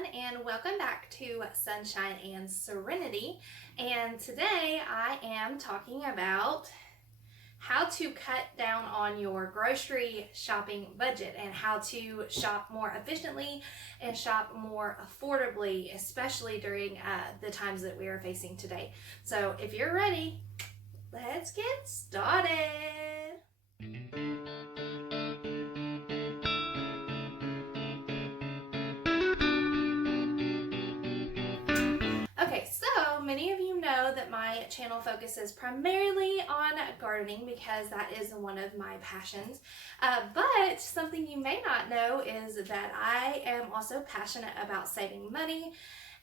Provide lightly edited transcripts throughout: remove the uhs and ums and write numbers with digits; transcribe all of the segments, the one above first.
everyone, and welcome back to Sunshine and Serenity. And today I am talking about how to cut down on your grocery shopping budget and how to shop more efficiently and shop more affordably, especially during the times that we are facing today. So if you're ready, let's get started. Okay, so many of you know that my channel focuses primarily on gardening because that is one of my passions. But something you may not know is that I am also passionate about saving money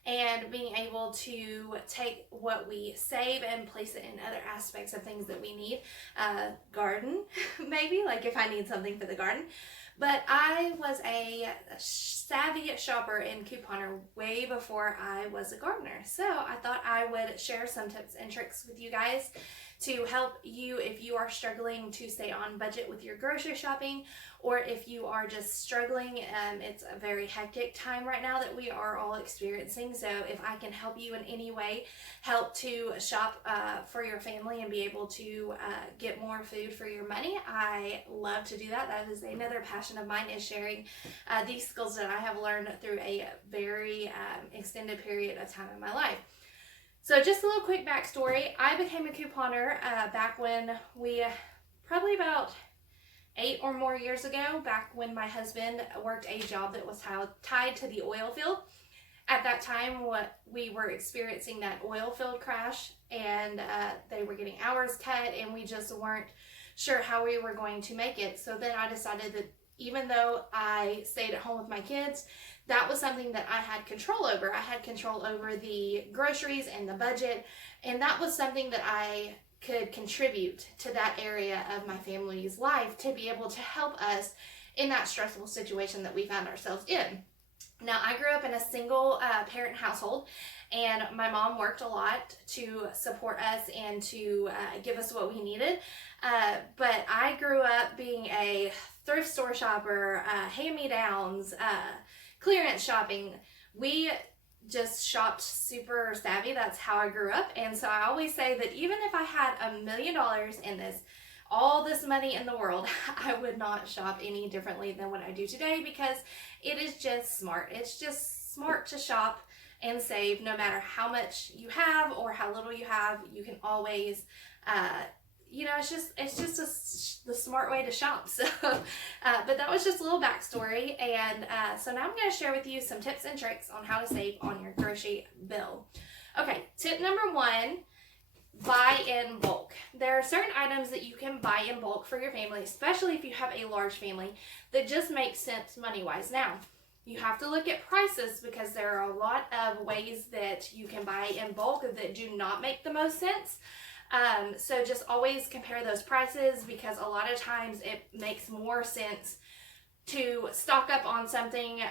and being able to take what we save and place it in other aspects of things that we need. Garden, maybe, like if I need something for the garden. But I was a savvy shopper and couponer way before I was a gardener. So I thought I would share some tips and tricks with you guys to help you if you are struggling to stay on budget with your grocery shopping, or if you are just struggling. It's a very hectic time right now that we are all experiencing. So if I can help you in any way, help to shop for your family and be able to get more food for your money, I love to do that. That is another passion of mine, is sharing these skills that I have learned through a very extended period of time in my life. So just a little quick backstory. I became a couponer back when probably about 8 or more years ago, back when my husband worked a job that was tied to the oil field. At that time, we were experiencing that oil field crash, and they were getting hours cut, and we just weren't sure how we were going to make it. So then I decided that even though I stayed at home with my kids, that was something that I had control over. I had control over the groceries and the budget, and that was something that I could contribute to that area of my family's life to be able to help us in that stressful situation that we found ourselves in. Now, I grew up in a single parent household, and my mom worked a lot to support us and to give us what we needed. But I grew up being a thrift store shopper, hand-me-downs, clearance shopping. We just shopped super savvy. That's how I grew up. And so I always say that even if I had $1 million in all this money in the world, I would not shop any differently than what I do today, because it is just smart. It's just smart to shop and save. No matter how much you have or how little you have, you can always it's just the smart way to shop. So but that was just a little backstory, and so now I'm going to share with you some tips and tricks on how to save on your grocery bill. Okay, tip number 1, buy in bulk. There are certain items that you can buy in bulk for your family, especially if you have a large family, that just makes sense money-wise. Now, you have to look at prices, because there are a lot of ways that you can buy in bulk that do not make the most sense. So just always compare those prices, because a lot of times it makes more sense to stock up on something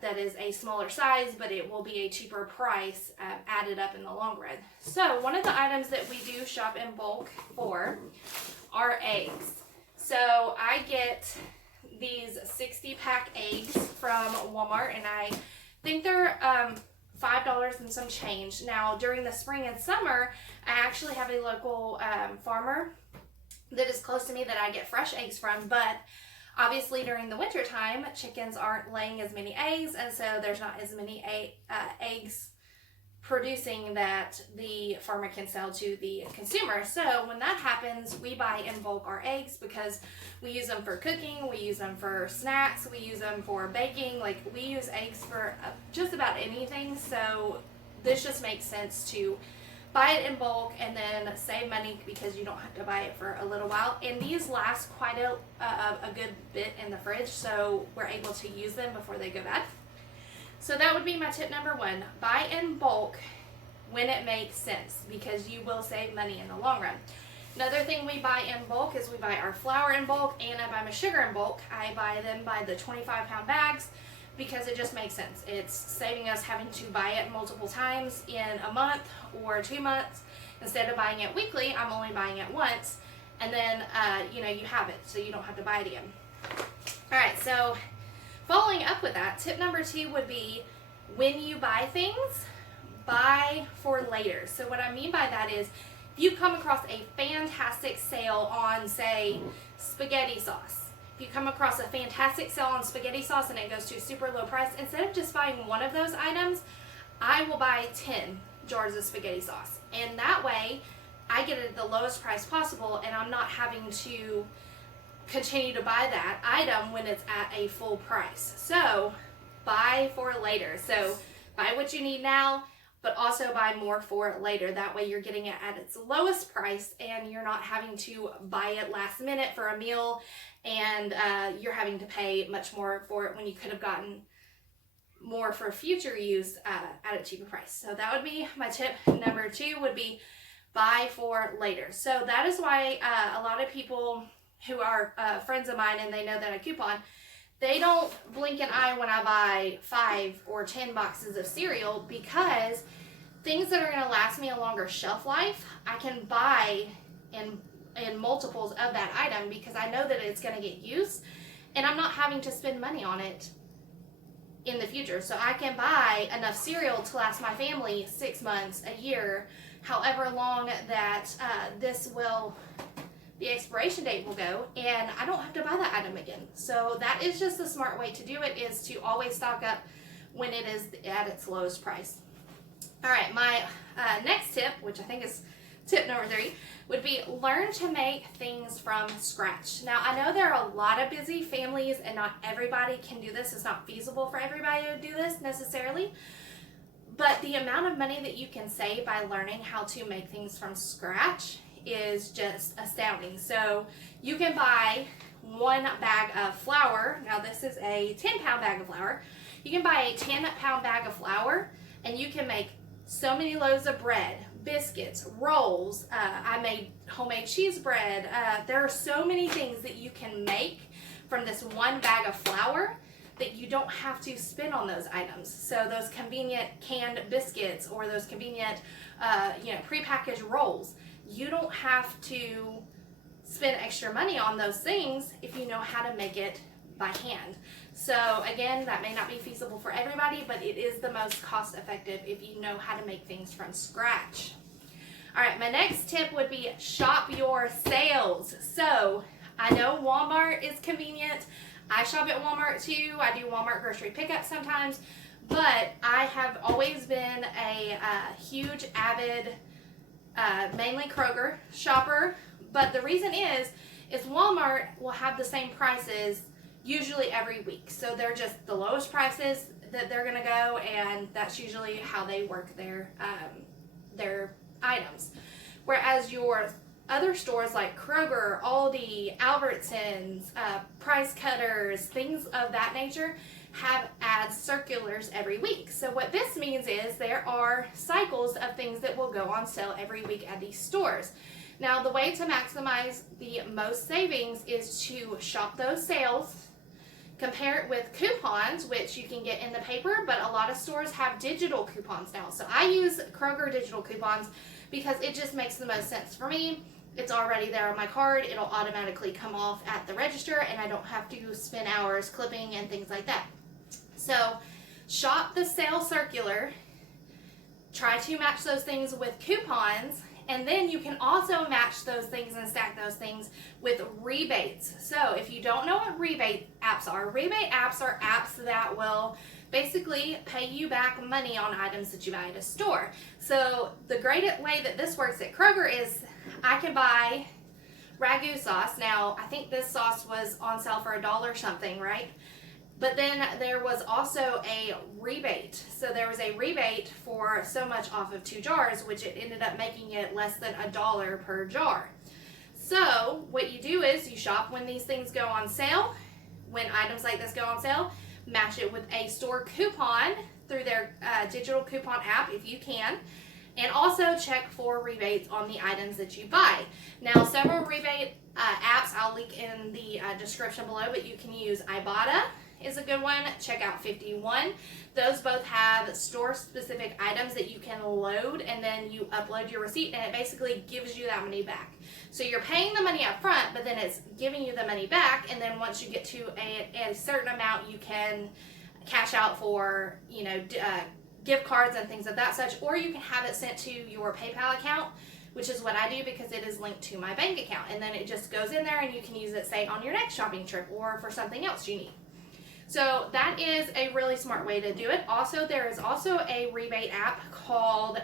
that is a smaller size, but it will be a cheaper price added up in the long run. So one of the items that we do shop in bulk for are eggs. So I get these 60-pack eggs from Walmart, and I think they're $5 and some change. Now, during the spring and summer, I actually have a local farmer that is close to me that I get fresh eggs from, but obviously during the winter time, chickens aren't laying as many eggs, and so there's not as many eggs producing that the farmer can sell to the consumer. So when that happens, we buy in bulk our eggs, because we use them for cooking, we use them for snacks, we use them for baking. Like, we use eggs for just about anything. So this just makes sense to buy it in bulk and then save money, because you don't have to buy it for a little while. And these last quite a good bit in the fridge, so we're able to use them before they go bad. So that would be my tip number 1. Buy in bulk when it makes sense, because you will save money in the long run. Another thing we buy in bulk is we buy our flour in bulk, and I buy my sugar in bulk. I buy them by the 25-pound bags, because it just makes sense. It's saving us having to buy it multiple times in a month or 2 months. Instead of buying it weekly, I'm only buying it once, and then you have it, so you don't have to buy it again. All right, so following up with that, tip number 2 would be when you buy things, buy for later. So what I mean by that is, if you come across a fantastic sale on, say, spaghetti sauce, if you come across a fantastic sale on spaghetti sauce and it goes to a super low price, instead of just buying one of those items, I will buy 10 jars of spaghetti sauce. And that way, I get it at the lowest price possible, and I'm not having to continue to buy that item when it's at a full price. So, buy for later. So, buy what you need now, but also buy more for it later. That way you're getting it at its lowest price and you're not having to buy it last minute for a meal, and you're having to pay much more for it when you could have gotten more for future use at a cheaper price. So that would be my tip number 2, would be buy for later. So that is why a lot of people who are friends of mine and they know that I coupon, they don't blink an eye when I buy 5 or 10 boxes of cereal, because things that are going to last me a longer shelf life, I can buy in multiples of that item because I know that it's going to get used and I'm not having to spend money on it in the future. So I can buy enough cereal to last my family 6 months, a year, however long that the expiration date will go, and I don't have to buy that item again. So that is just the smart way to do it, is to always stock up when it is at its lowest price. All right, my next tip, which I think is tip number 3, would be learn to make things from scratch. Now, I know there are a lot of busy families and not everybody can do this. It's not feasible for everybody to do this necessarily. But the amount of money that you can save by learning how to make things from scratch is just astounding. So you can buy 1 bag of flour. Now this is a 10-pound bag of flour. You can buy a 10-pound bag of flour and you can make so many loaves of bread, biscuits, rolls. I made homemade cheese bread. There are so many things that you can make from this 1 bag of flour that you don't have to spend on those items. So those convenient canned biscuits or those convenient prepackaged rolls, you don't have to spend extra money on those things if you know how to make it by hand. So again, that may not be feasible for everybody, but it is the most cost effective if you know how to make things from scratch. All right, my next tip would be shop your sales. So I know Walmart is convenient. I shop at Walmart too. I do Walmart grocery pickup sometimes, but I have always been a huge avid mainly Kroger shopper. But the reason is Walmart will have the same prices usually every week. So they're just the lowest prices that they're gonna go, and that's usually how they work their items. Whereas your other stores like Kroger, Aldi, Albertsons, Price Cutters, things of that nature have ad circulars every week. So what this means is there are cycles of things that will go on sale every week at these stores. Now, the way to maximize the most savings is to shop those sales, compare it with coupons, which you can get in the paper, but a lot of stores have digital coupons now. So I use Kroger digital coupons because it just makes the most sense for me. It's already there on my card. It'll automatically come off at the register, and I don't have to spend hours clipping and things like that. So shop the sale circular, try to match those things with coupons, and then you can also match those things and stack those things with rebates. So if you don't know what rebate apps are apps that will basically pay you back money on items that you buy at a store. So the great way that this works at Kroger is I can buy ragu sauce. Now, I think this sauce was on sale for $1 something, right? But then there was also a rebate. So there was a rebate for so much off of 2 jars, which it ended up making it less than $1 per jar. So what you do is you shop when these things go on sale. When items like this go on sale, match it with a store coupon through their digital coupon app if you can. And also check for rebates on the items that you buy. Now, several rebate apps I'll link in the description below, but you can use Ibotta is a good one. Check out 51. Those both have store-specific items that you can load, and then you upload your receipt, and it basically gives you that money back. So you're paying the money up front, but then it's giving you the money back, and then once you get to a certain amount, you can cash out for, gift cards and things of that such, or you can have it sent to your PayPal account, which is what I do because it is linked to my bank account, and then it just goes in there and you can use it, say, on your next shopping trip or for something else you need. So that is a really smart way to do it. Also, there is also a rebate app called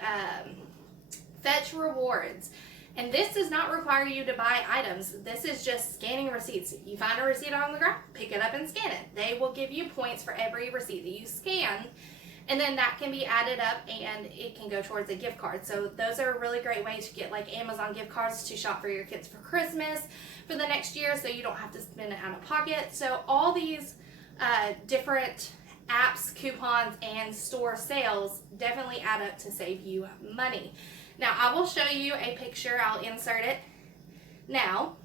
Fetch Rewards. And this does not require you to buy items. This is just scanning receipts. You find a receipt on the ground, pick it up and scan it. They will give you points for every receipt that you scan. And then that can be added up and it can go towards a gift card. So those are a really great way to get like Amazon gift cards to shop for your kids for Christmas for the next year, so you don't have to spend it out of pocket. So all these different apps, coupons, and store sales definitely add up to save you money. Now I will show you a picture. I'll insert it now.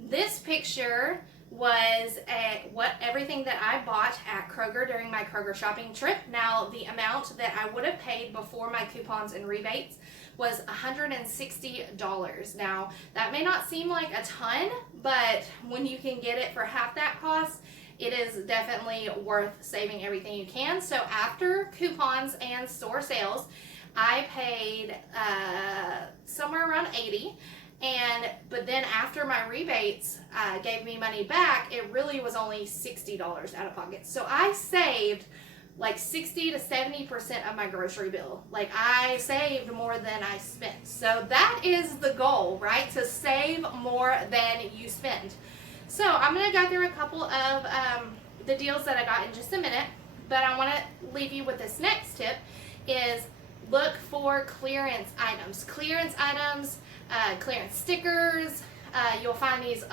This picture was everything that I bought at Kroger during my Kroger shopping trip. Now the amount that I would have paid before my coupons and rebates was $160. Now that may not seem like a ton, but when you can get it for half that cost, it is definitely worth saving everything you can. So after coupons and store sales, I paid somewhere around $80. But then after my rebates gave me money back, it really was only $60 out of pocket. So I saved like 60 to 70% of my grocery bill. Like I saved more than I spent. So that is the goal, right? To save more than you spend. So I'm going to go through a couple of the deals that I got in just a minute, but I want to leave you with this next tip is look for clearance items. Clearance stickers. You'll find these,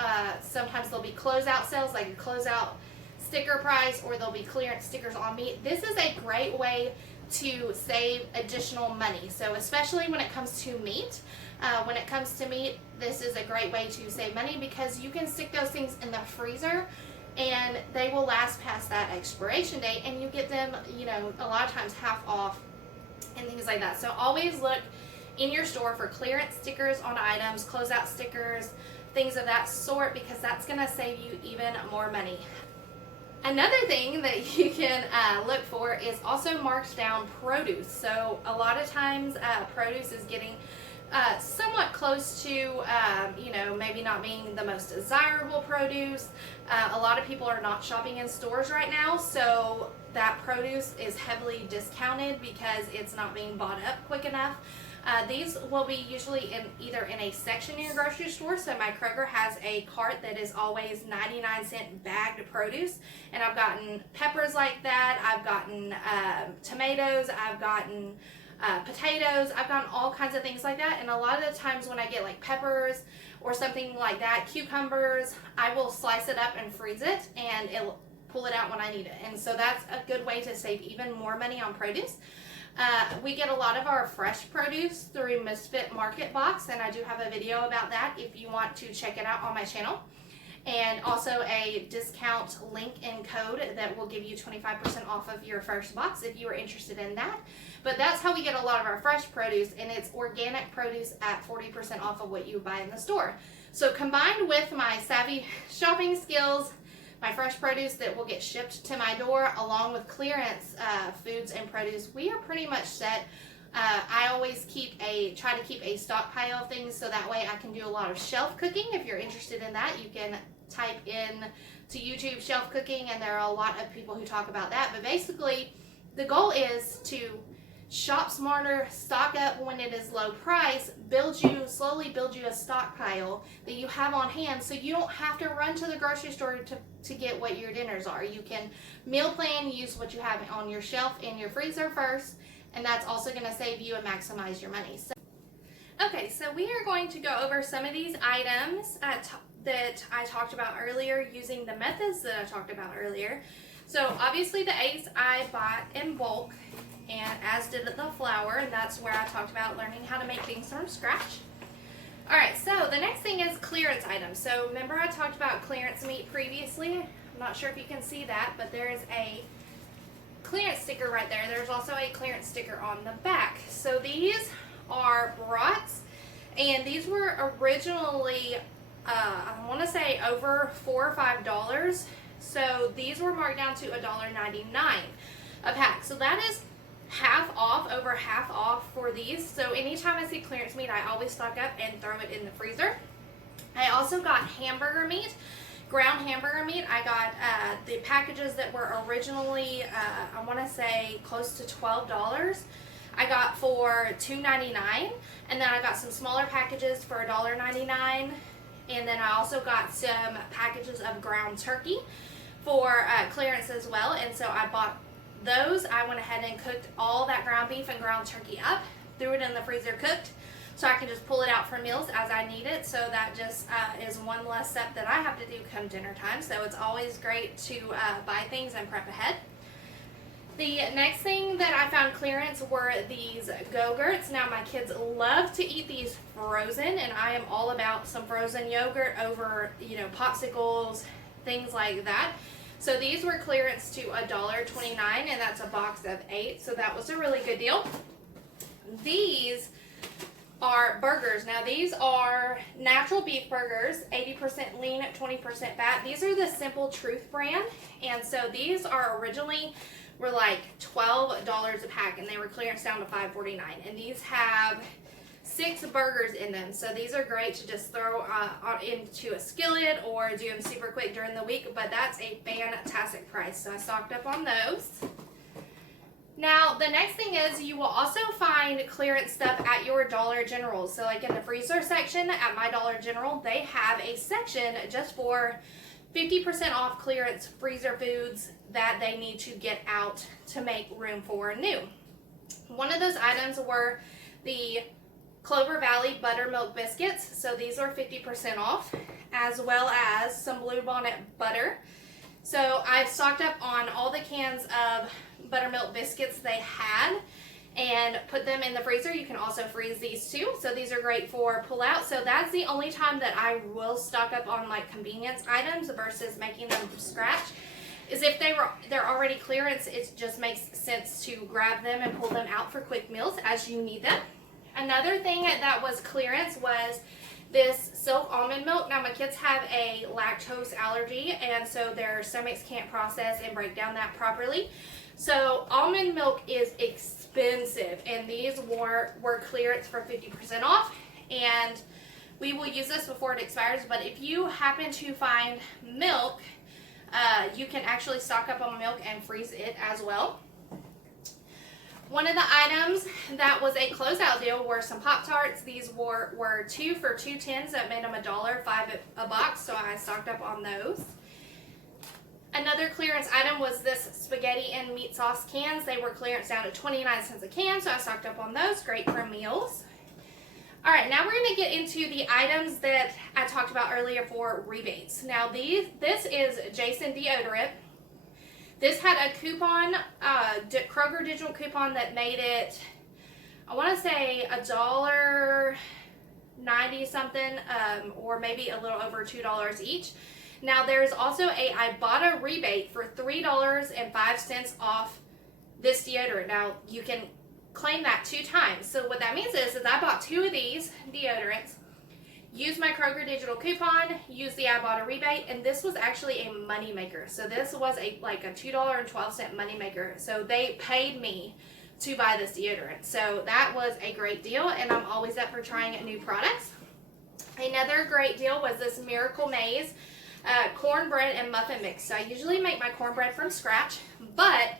sometimes there'll be closeout sales, like a closeout sticker price, or there'll be clearance stickers on meat. This is a great way to save additional money. So especially when it comes to meat, this is a great way to save money because you can stick those things in the freezer and they will last past that expiration date, and you get them, a lot of times half off and things like that. So always look in your store for clearance stickers on items, closeout stickers, things of that sort, because that's going to save you even more money. Another thing that you can look for is also marked down produce. So a lot of times produce is getting somewhat close to, maybe not being the most desirable produce. A lot of people are not shopping in stores right now, so that produce is heavily discounted because it's not being bought up quick enough. These will be usually either in a section in your grocery store. So my Kroger has a cart that is always 99-cent bagged produce, and I've gotten peppers like that. I've gotten tomatoes. I've gotten potatoes. I've gotten all kinds of things like that. And a lot of the times when I get like peppers or something like that, cucumbers, I will slice it up and freeze it, and it'll pull it out when I need it. And so that's a good way to save even more money on produce. We get a lot of our fresh produce through Misfit Market Box, and I do have a video about that if you want to check it out on my channel. And also a discount link and code that will give you 25% off of your first box if you are interested in that. But that's how we get a lot of our fresh produce, and it's organic produce at 40% off of what you buy in the store. So combined with my savvy shopping skills, my fresh produce that will get shipped to my door, along with clearance foods and produce, we are pretty much set. I always try to keep a stockpile of things, so that way I can do a lot of shelf cooking. If you're interested in that, you can type in to YouTube shelf cooking, and there are a lot of people who talk about that. But basically, the goal is to shop smarter, stock up when it is low price, slowly build you a stockpile that you have on hand, so you don't have to run to the grocery store to get what your dinners are. You can meal plan, use what you have on your shelf in your freezer first, and that's also going to save you and maximize your money. Okay, so we are going to go over some of these items that I talked about earlier using the methods that I talked about earlier. So obviously the eggs I bought in bulk, and as did the flour, and that's where I talked about learning how to make things from scratch. Alright, so the next thing is clearance items. So remember I talked about clearance meat previously? I'm not sure if you can see that, but there is a clearance sticker right there. There's also a clearance sticker on the back. So these are brats, And these were originally, I want to say over $4 or $5. So these were marked down to $1.99 a pack. So that is half off, over half off for these. So anytime I see clearance meat, I always stock up and throw it in the freezer. I also got hamburger meat, ground hamburger meat. I got the packages that were originally, I want to say close to $12. I got for $2.99, and then I got some smaller packages for $1.99, and then I also got some packages of ground turkey for clearance as well. And so I bought those. I went ahead and cooked all that ground beef and ground turkey up, threw it in the freezer cooked, so I can just pull it out for meals as I need it. So that just is one less step that I have to do come dinner time. So it's always great to buy things and prep ahead. The next thing that I found clearance were these Go-Gurts. Now my kids love to eat these frozen, and I am all about some frozen yogurt over, you know, popsicles, things like that. So these were clearance to $1.29, and that's a box of 8. So that was a really good deal. These are burgers. Now these are natural beef burgers, 80% lean, 20% fat. These are the Simple Truth brand, and so these are originally were like $12 a pack, and they were clearance down to $5.49. And these have 6 burgers in them, so these are great to just throw into a skillet or do them super quick during the week. But that's a fantastic price, so I stocked up on those. Now, the next thing is you will also find clearance stuff at your Dollar General. So like in the freezer section at my Dollar General, they have a section just for 50% off clearance freezer foods that they need to get out to make room for new. One of those items were the Clover Valley buttermilk biscuits. So these are 50% off, as well as some Bluebonnet butter. So I've stocked up on all the cans of buttermilk biscuits they had and put them in the freezer. You can also freeze these too. So these are great for pull out. So that's the only time that I will stock up on like convenience items versus making them from scratch, is if they're already clearance. It just makes sense to grab them and pull them out for quick meals as you need them. Another thing that was clearance was this Silk almond milk. Now my kids have a lactose allergy, and so their stomachs can't process and break down that properly. So almond milk is expensive, and these were clearance for 50% off, and we will use this before it expires. But if you happen to find milk, you can actually stock up on milk and freeze it as well. One of the items that was a closeout deal were some Pop-Tarts. These were 2 for $2.10, that made them $1.05 a box, so I stocked up on those. Another clearance item was this spaghetti and meat sauce cans. They were clearance down to 29 cents a can, so I stocked up on those. Great for meals. All right, now we're going to get into the items that I talked about earlier for rebates. Now this is Jason deodorant. This had a coupon, Kroger digital coupon that made it, I want to say $1.90 something, or maybe a little over $2 each. Now there's also a Ibotta rebate for $3.05 off this deodorant. Now you can claim that 2 times. So what that means is I bought 2 of these deodorants, used my Kroger digital coupon, used the Ibotta rebate, and this was actually a money maker. So this was like a $2.12 money maker. So they paid me to buy this deodorant. So that was a great deal, and I'm always up for trying new products. Another great deal was this Miracle Maze cornbread and muffin mix. So I usually make my cornbread from scratch, but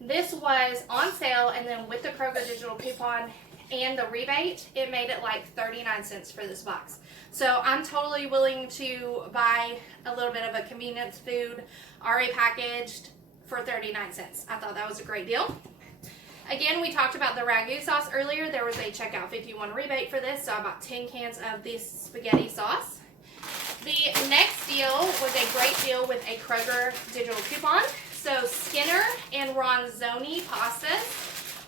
this was on sale, and then with the Kroger digital coupon and the rebate, it made it like 39 cents for this box. So I'm totally willing to buy a little bit of a convenience food already packaged for 39 cents. I thought that was a great deal. Again, we talked about the ragu sauce earlier. There was a checkout 51 rebate for this, so I bought 10 cans of this spaghetti sauce. The next deal was a great deal with a Kroger digital coupon. So Skinner and Ronzoni pastas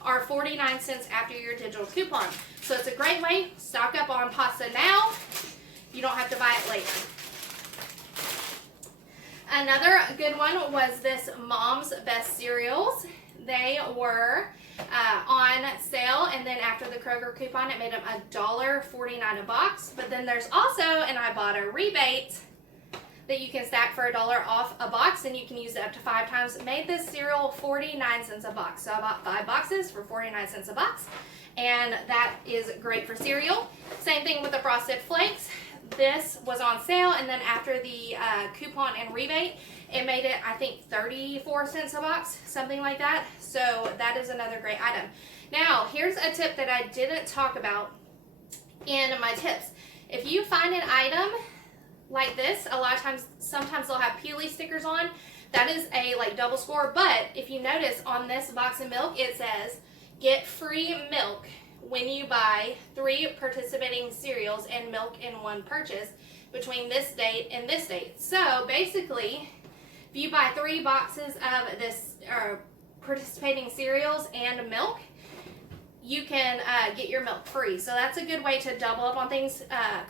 are 49 cents after your digital coupon. So it's a great way to stock up on pasta now. You don't have to buy it later. Another good one was this Mom's Best Cereals. They were on sale, and then after the Kroger coupon, it made them $1.49 a box. But then there's also an Ibotta rebate that you can stack for $1 off a box, and you can use it up to 5 times. It made this cereal 49 cents a box. So I bought 5 boxes for 49 cents a box, and that is great for cereal. Same thing with the Frosted Flakes. This was on sale, and then after the coupon and rebate, it made it, I think, 34 cents a box, something like that. So that is another great item. Now, here's a tip that I didn't talk about in my tips. If you find an item like this, a lot of times, sometimes they'll have Peely stickers on. That is a like double score, but if you notice on this box of milk, it says, get free milk when you buy 3 participating cereals and milk in one purchase between this date and this date. So basically, if you buy 3 boxes of this participating cereals and milk, you can get your milk free. So that's a good way to double up on things.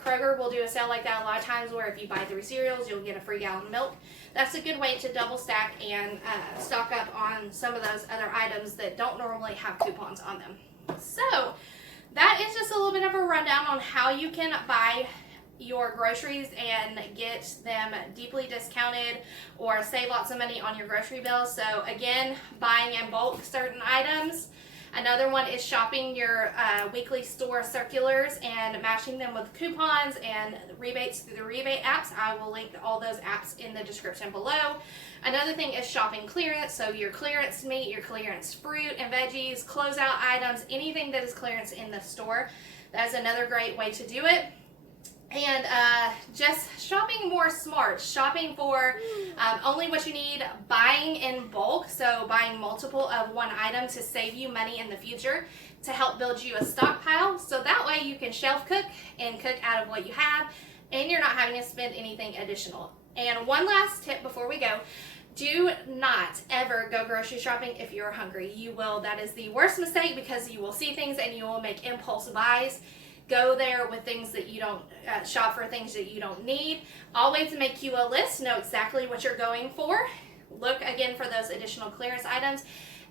Kroger will do a sale like that a lot of times, where if you buy 3 cereals, you'll get a free gallon of milk. That's a good way to double stack and stock up on some of those other items that don't normally have coupons on them. So that is just a little bit of a rundown on how you can buy your groceries and get them deeply discounted or save lots of money on your grocery bill. So again, buying in bulk certain items. Another one is shopping your weekly store circulars and matching them with coupons and rebates through the rebate apps. I will link all those apps in the description below. Another thing is shopping clearance. So your clearance meat, your clearance fruit and veggies, closeout items, anything that is clearance in the store. That is another great way to do it. And just shopping more smart, shopping for only what you need, buying in bulk, so buying multiple of one item to save you money in the future, to help build you a stockpile, so that way you can shelf cook and cook out of what you have, and you're not having to spend anything additional. And one last tip before we go: do not ever go grocery shopping if you're hungry. You will. That is the worst mistake, because you will see things and you will make impulse buys. Go there with things that you don't, shop for things that you don't need. Always make you a list, know exactly what you're going for. Look again for those additional clearance items.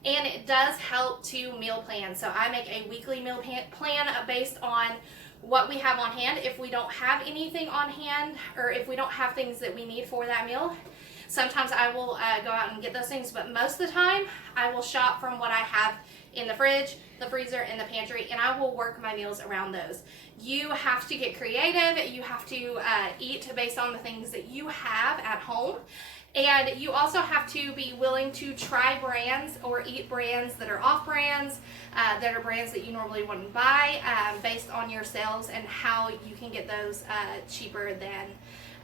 And it does help to meal plan. So I make a weekly meal plan based on what we have on hand. If we don't have anything on hand, or if we don't have things that we need for that meal, sometimes I will go out and get those things, but most of the time I will shop from what I have in the fridge, the freezer, and the pantry, and I will work my meals around those. You have to get creative. You have to eat based on the things that you have at home. And you also have to be willing to try brands or eat brands that are off brands, that are brands that you normally wouldn't buy, based on your sales and how you can get those cheaper than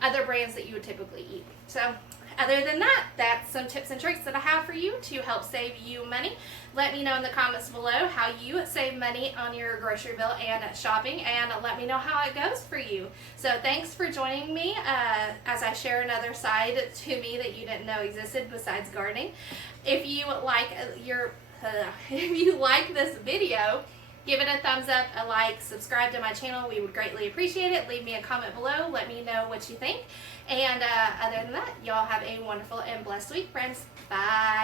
other brands that you would typically eat. So other than that, that's some tips and tricks that I have for you to help save you money. Let me know in the comments below how you save money on your grocery bill and shopping, and let me know how it goes for you. So thanks for joining me as I share another side to me that you didn't know existed besides gardening. If you like if you like this video, give it a thumbs up, a like, subscribe to my channel. We would greatly appreciate it. Leave me a comment below. Let me know what you think. And other than that, y'all have a wonderful and blessed week, friends. Bye.